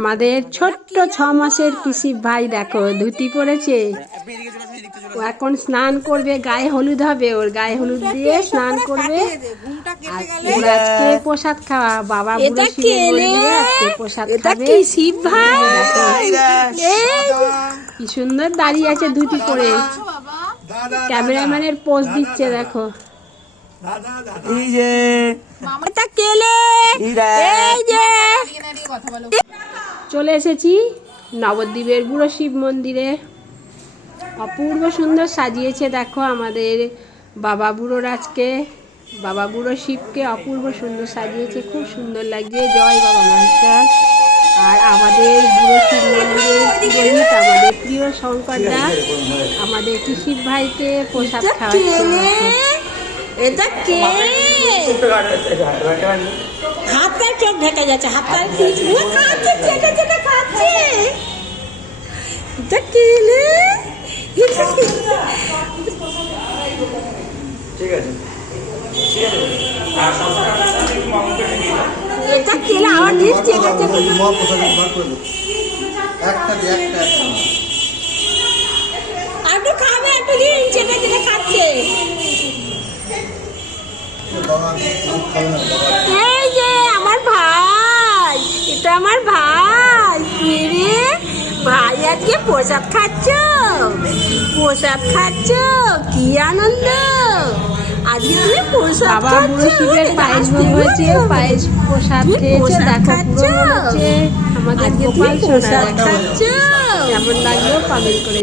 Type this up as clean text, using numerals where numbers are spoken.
আমাদের ছোট্ট 6 মাসের পিসি ভাই দেখো ধুতি পরেছে। ও এখন স্নান করবে, গায়ে হলুদ হবে, ওর গায়ে হলুদ দিয়ে স্নান করবে। আর ওর আজকে প্রসাদ খাওয়া, বাবা বুড়ো শিবের মন্দিরে আজকে প্রসাদ খাবে। শিব ভাই কি সুন্দর দাঁড়িয়ে আছে ধুতি পরে, ক্যামেরাম্যানের পোজ দিচ্ছে দেখো। চলে এসেছি নবদ্বীপের বুড়ো শিব মন্দিরে। অপূর্ব সুন্দর সাজিয়েছে দেখো আমাদের বাবা বুড়োর, আজকে বাবা বুড়ো শিবকে অপূর্ব সুন্দর সাজিয়েছে, খুব সুন্দর লাগছে। জয় বাবা মহেশ্বর। আর আমাদের বুড়ো শিব মন্দিরের পুরোহিত আমাদের প্রিয় শঙ্করদা আমাদের শিব ভাইকে প্রসাদ খাওয়াচ্ছে। এটা কে? হাত পায়ে চোখ ঢেকে যাচ্ছে, হাত পায়ে খাচ্ছে, চেটে চেটে খাচ্ছে। এটা কে রে? ঠিক আছে এটা কে? আমার দিস চেটে চেটে একটু খাবে, একটু দিন, চেটে চেটে খাচ্ছে। এই যে আমার ভাই, এটা আমার ভাই। রে ভাই, আজকে প্রসাদ খাচ্ছ, প্রসাদ খাচ্ছ, কি আনন্দ। আজকে তুমি প্রসাদ বাবা বুড়ো শিবের পায়েস ভোগ হয়েছে, পায়েস প্রসাদ খেয়েছে দেখো। পুরো হচ্ছে আমাদের গোপাল সোনা। কেমন লাগলো কমেন্ট করে।